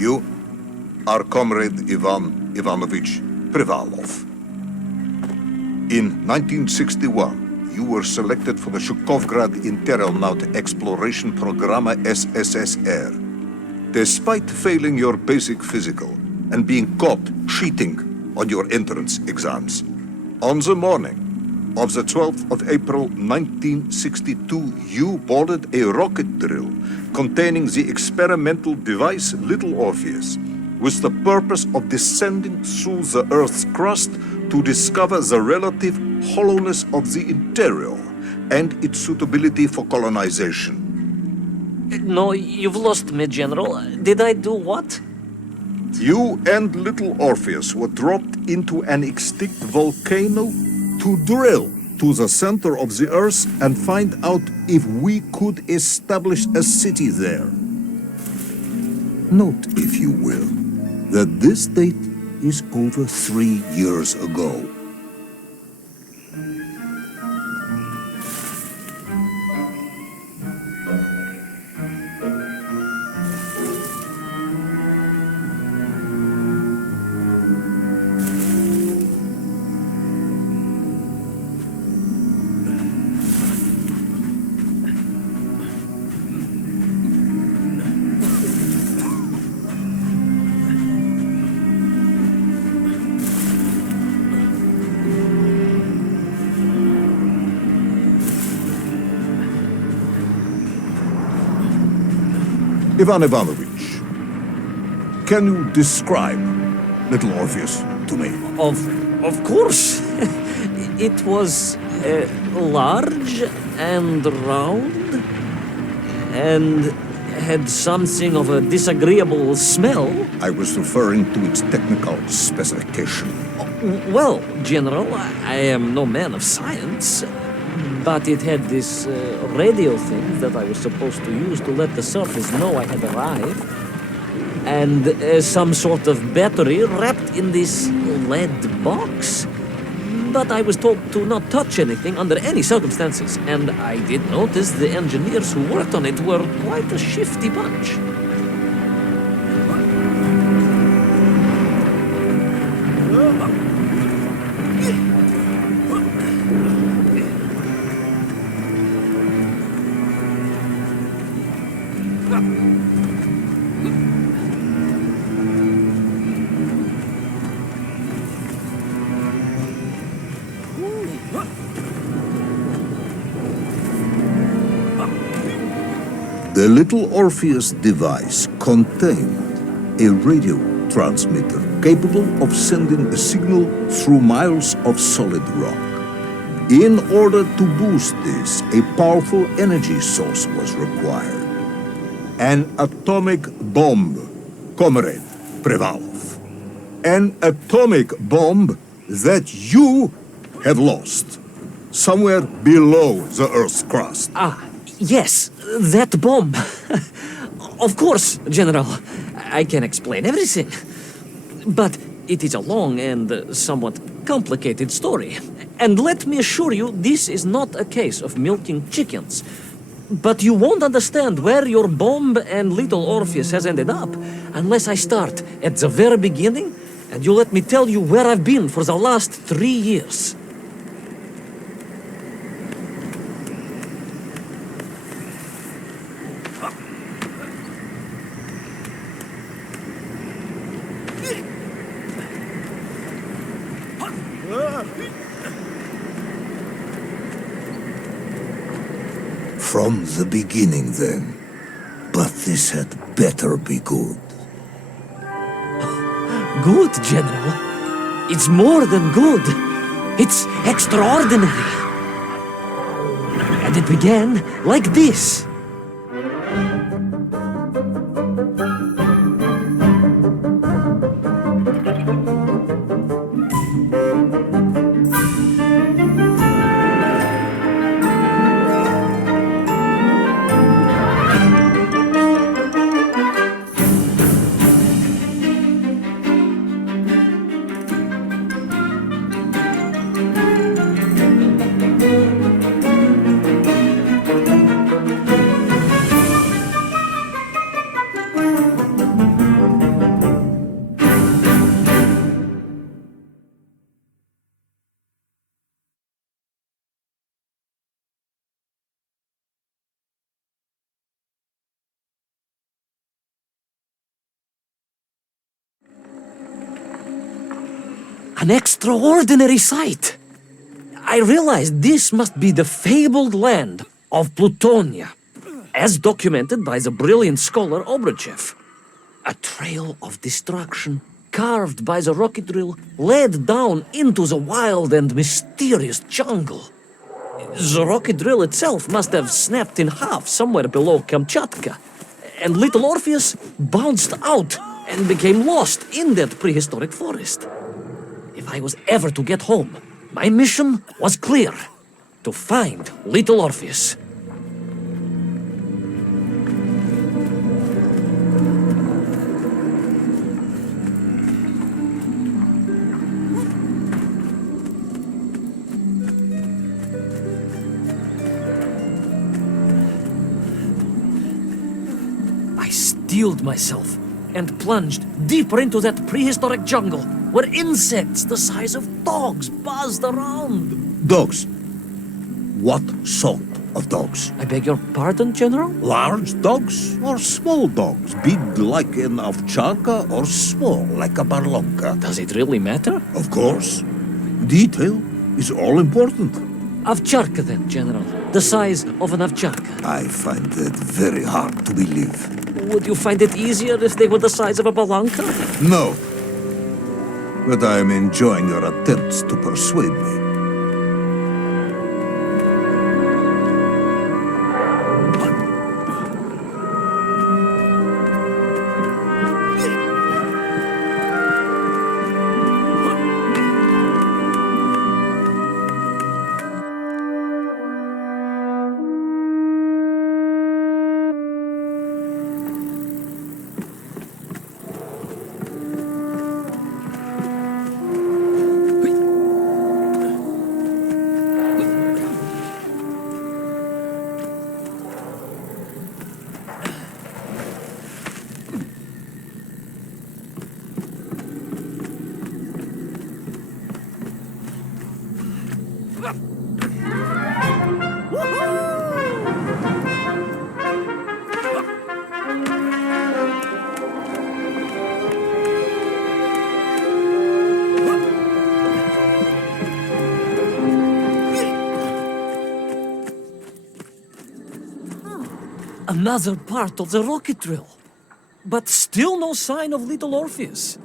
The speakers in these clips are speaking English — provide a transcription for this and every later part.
You are comrade Ivan Ivanovich Privalov. In 1961, you were selected for the Shukovgrad Interonaut Exploration Program SSSR. Despite failing your basic physical and being caught cheating on your entrance exams, on the morning of the 12th of April 1962, you boarded a rocket drill containing the experimental device Little Orpheus, with the purpose of descending through the Earth's crust to discover the relative hollowness of the interior and its suitability for colonization. No, you've lost me, General. Did I do what? You and Little Orpheus were dropped into an extinct volcano to drill to the center of the Earth and find out if we could establish a city there. Note, if you will, that this date is over 3 years ago. Ivan Ivanovich, can you describe Little Orpheus to me? Of course. It was large and round and had something of a disagreeable smell. I was referring to its technical specification. Well, General, I am no man of science, but it had this radio thing that I was supposed to use to let the surface know I had arrived, and some sort of battery wrapped in this lead box. But I was told to not touch anything under any circumstances, and I did notice the engineers who worked on it were quite a shifty bunch. The Little Orpheus device contained a radio transmitter capable of sending a signal through miles of solid rock. In order to boost this, a powerful energy source was required. An atomic bomb, comrade Privalov. An atomic bomb that you have lost somewhere below the Earth's crust. Yes, that bomb. Of course, General. I can explain everything. But it is a long and somewhat complicated story. And let me assure you, this is not a case of milking chickens. But you won't understand where your bomb and Little Orpheus has ended up unless I start at the very beginning and you let me tell you where I've been for the last 3 years. From the beginning, then. But this had better be good. Good, General. It's more than good. It's extraordinary. And it began like this. An extraordinary sight. I realized this must be the fabled land of Plutonia, as documented by the brilliant scholar Obruchev. A trail of destruction, carved by the rocket drill, led down into the wild and mysterious jungle. The rocket drill itself must have snapped in half somewhere below Kamchatka, and Little Orpheus bounced out and became lost in that prehistoric forest. If I was ever to get home, my mission was clear: to find Little Orpheus. I steeled myself and plunged deeper into that prehistoric jungle where insects the size of dogs buzzed around. Dogs. What sort of dogs? I beg your pardon, General? Large dogs or small dogs? Big like an ovcharka or small like a barlonka? Does it really matter? Of course. Detail is all important. Ovcharka then, General. The size of an ovcharka. I find that very hard to believe. Would you find it easier if they were the size of a balanka? No. But I am enjoying your attempts to persuade me. Another part of the rocket drill. But still no sign of Little Orpheus.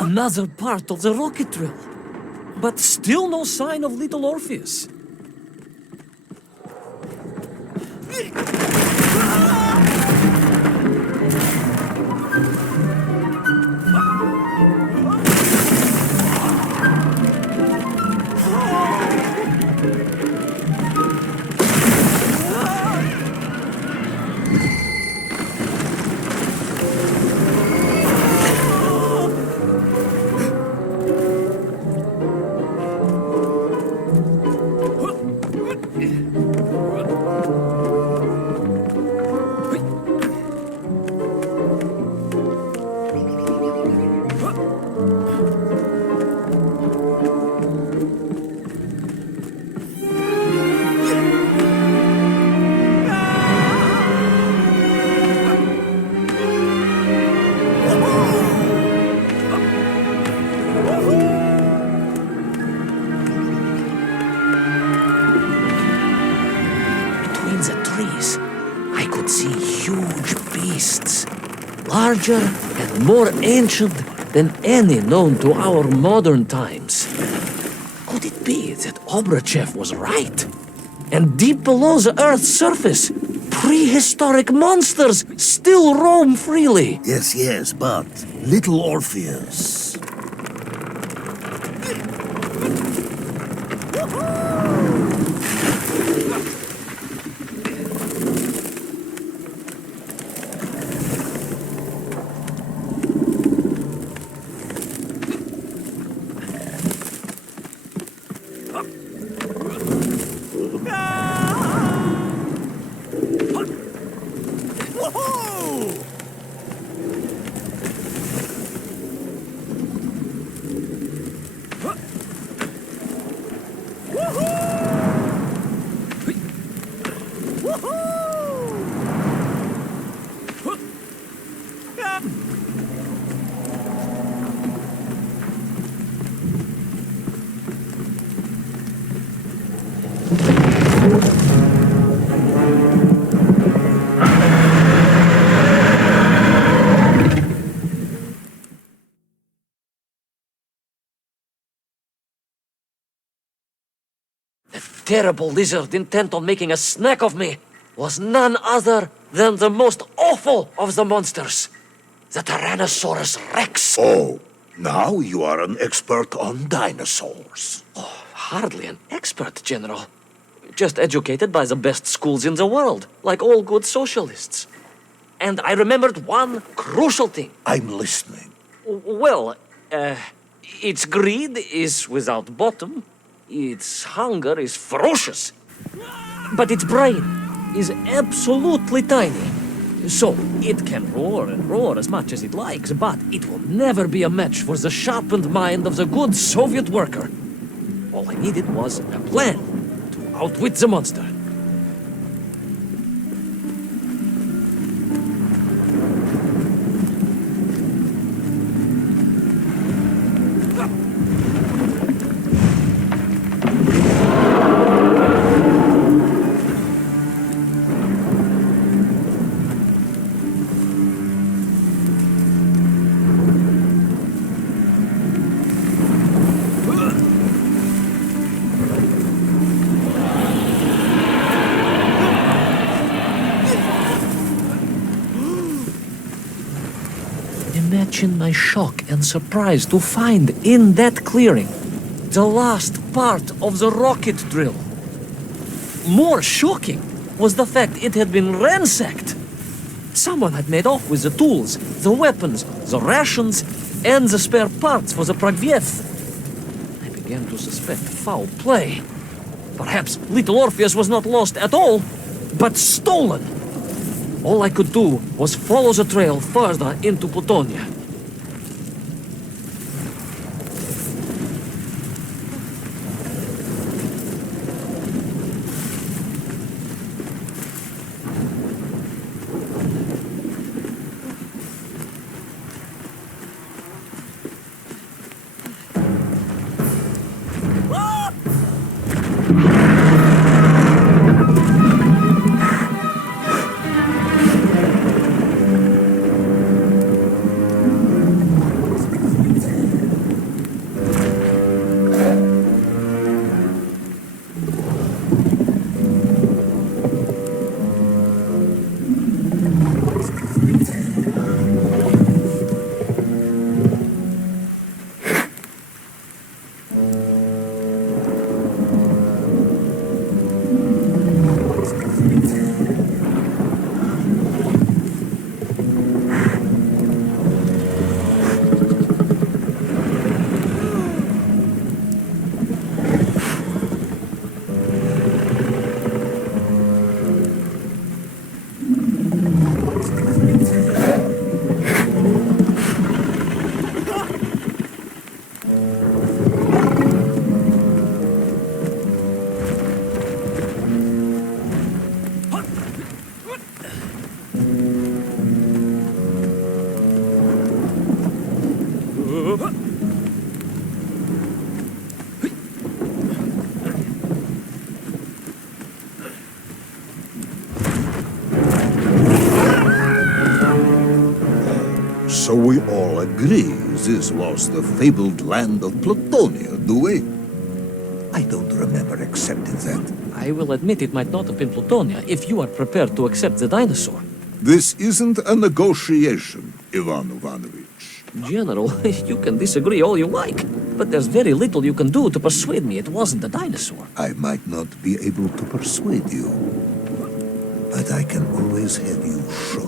Another part of the rocket drill. But still no sign of Little Orpheus. I could see huge beasts, larger and more ancient than any known to our modern times. Could it be that Obruchev was right? And deep below the Earth's surface, prehistoric monsters still roam freely. Yes, but Little Orpheus. terrible lizard intent on making a snack of me was none other than the most awful of the monsters, the Tyrannosaurus Rex. Oh, now you are an expert on dinosaurs. Hardly an expert, General. Just educated by the best schools in the world, like all good socialists. And I remembered one crucial thing. I'm listening. Well, its greed is without bottom, its hunger is ferocious, but its brain is absolutely tiny. So, it can roar and roar as much as it likes, but it will never be a match for the sharpened mind of the good Soviet worker. All I needed was a plan to outwit the monster. Imagine my shock and surprise to find in that clearing the last part of the rocket drill. More shocking was the fact it had been ransacked. Someone had made off with the tools, the weapons, the rations, and the spare parts for the Pragviev. I began to suspect foul play. Perhaps Little Orpheus was not lost at all, but stolen. All I could do was follow the trail further into Plutonia. So we all agree this was the fabled land of Plutonia, do we? I don't remember accepting that. I will admit it might not have been Plutonia if you are prepared to accept the dinosaur. This isn't a negotiation, Ivan Ivanovich. General, you can disagree all you like, but there's very little you can do to persuade me it wasn't a dinosaur. I might not be able to persuade you, but I can always have you shot.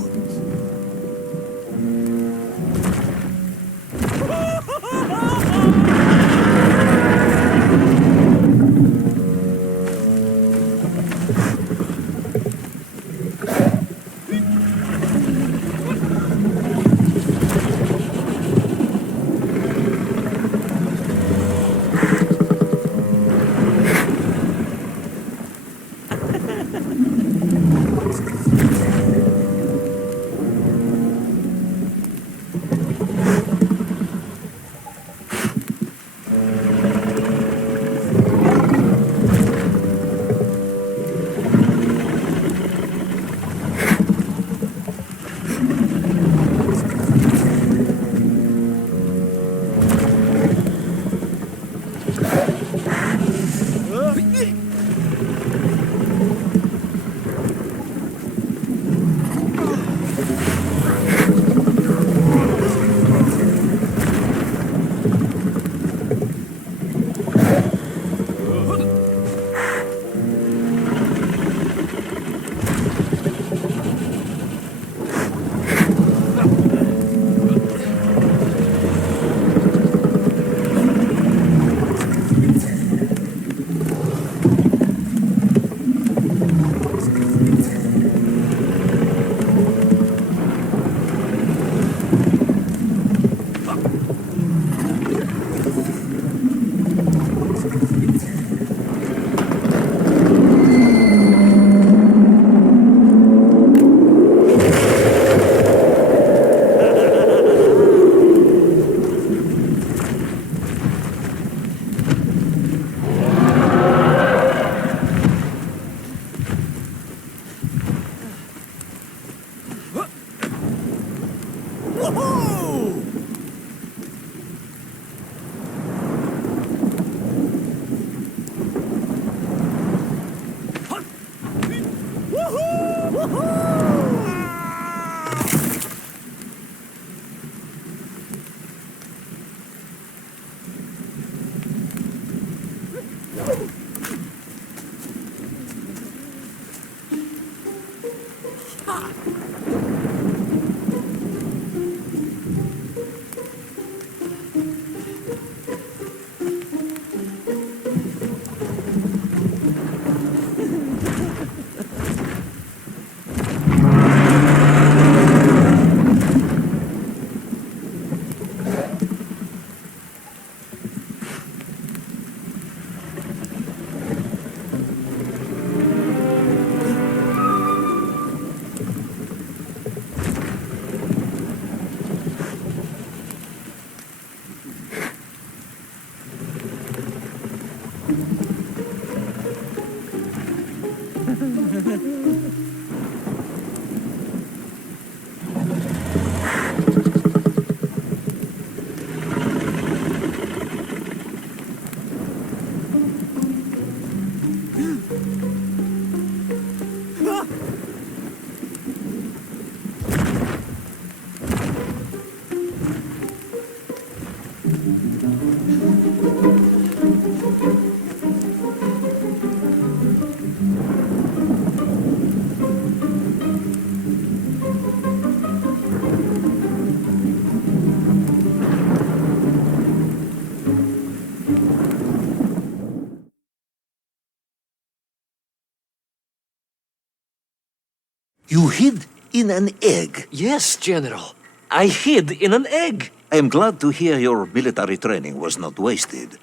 You hid in an egg. Yes, General. I hid in an egg. I am glad to hear your military training was not wasted.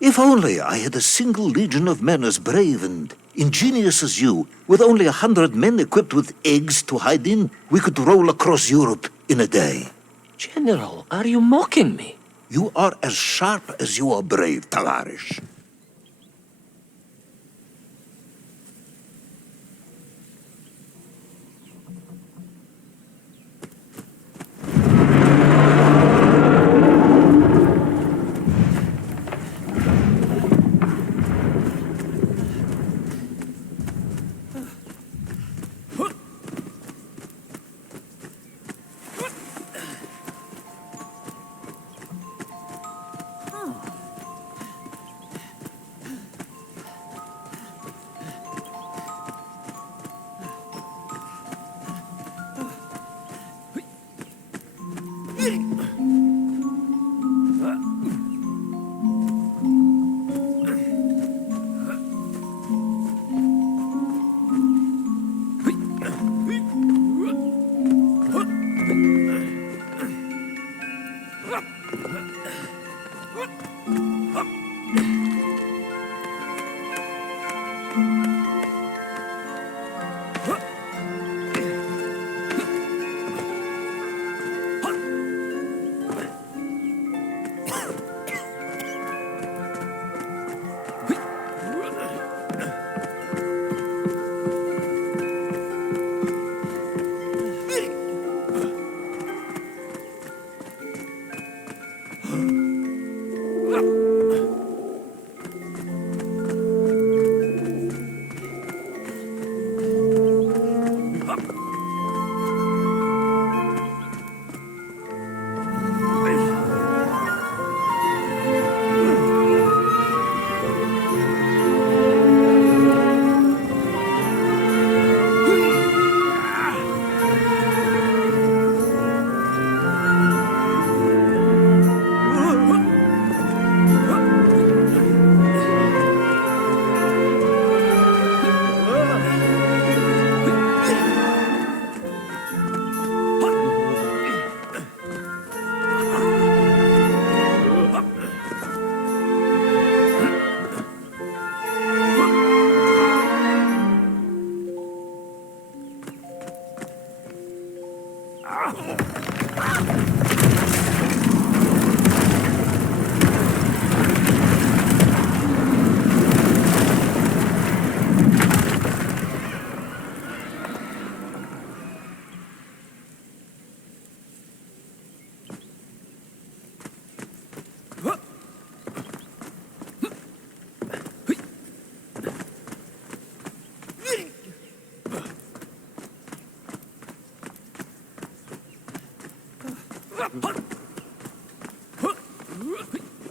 If only I had a single legion of men as brave and ingenious as you, with only 100 men equipped with eggs to hide in, we could roll across Europe in a day. General, are you mocking me? You are as sharp as you are brave, Tavarish.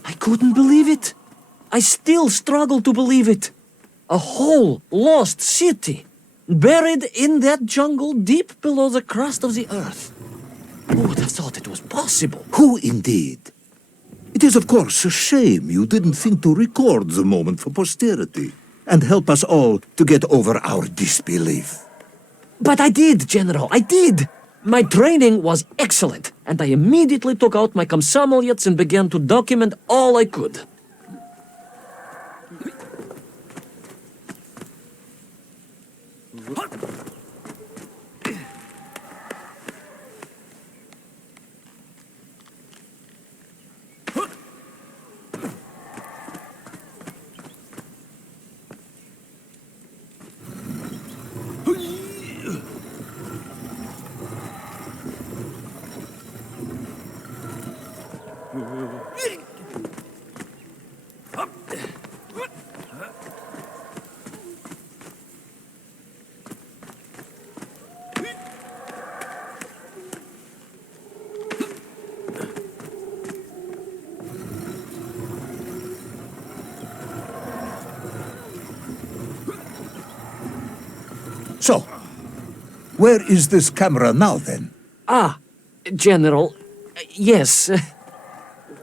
I couldn't believe it. I still struggle to believe it. A whole lost city, buried in that jungle deep below the crust of the earth. Who would have thought it was possible? Who indeed? It is, of course, a shame you didn't think to record the moment for posterity and help us all to get over our disbelief. But I did, General, I did. My training was excellent, and I immediately took out my комсомолец and began to document all I could. So, where is this camera now, then? General, yes.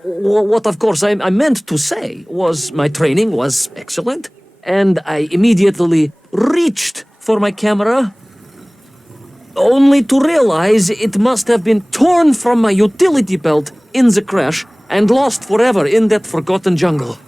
What, of course, I meant to say was my training was excellent, and I immediately reached for my camera. only to realize it must have been torn from my utility belt in the crash and lost forever in that forgotten jungle.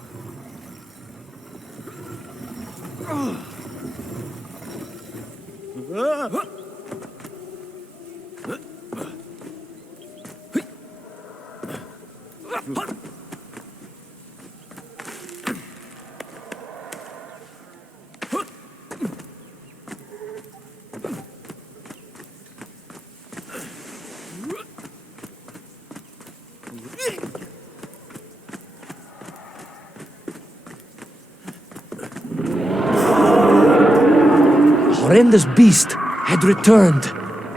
Horrendous beast had returned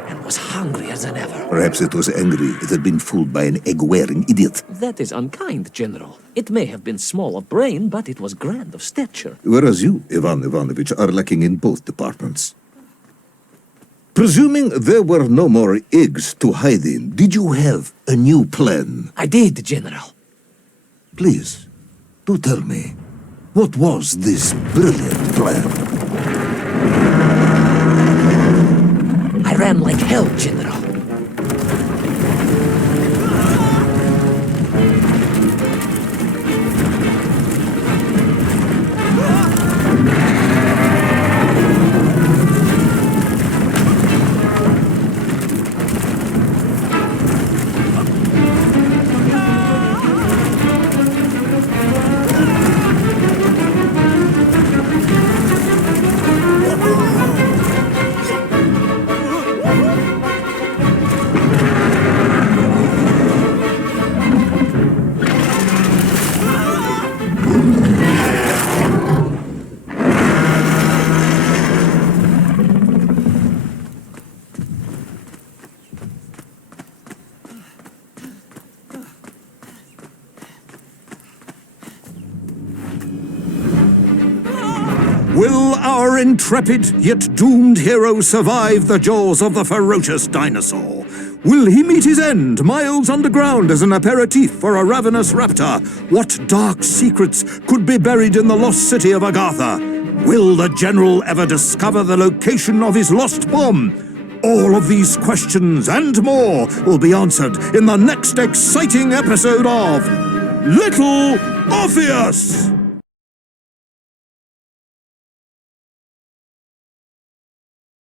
and was hungrier than ever. Perhaps it was angry it had been fooled by an egg-wearing idiot. That is unkind, General. It may have been small of brain, but it was grand of stature. Whereas you, Ivan Ivanovich, are lacking in both departments. Presuming there were no more eggs to hide in, did you have a new plan? I did, General. Please, do tell me, what was this brilliant plan? I ran like hell, General. Will our intrepid yet doomed hero survive the jaws of the ferocious dinosaur? Will he meet his end miles underground as an aperitif for a ravenous raptor? What dark secrets could be buried in the lost city of Agatha? Will the general ever discover the location of his lost bomb? All of these questions and more will be answered in the next exciting episode of Little Orpheus!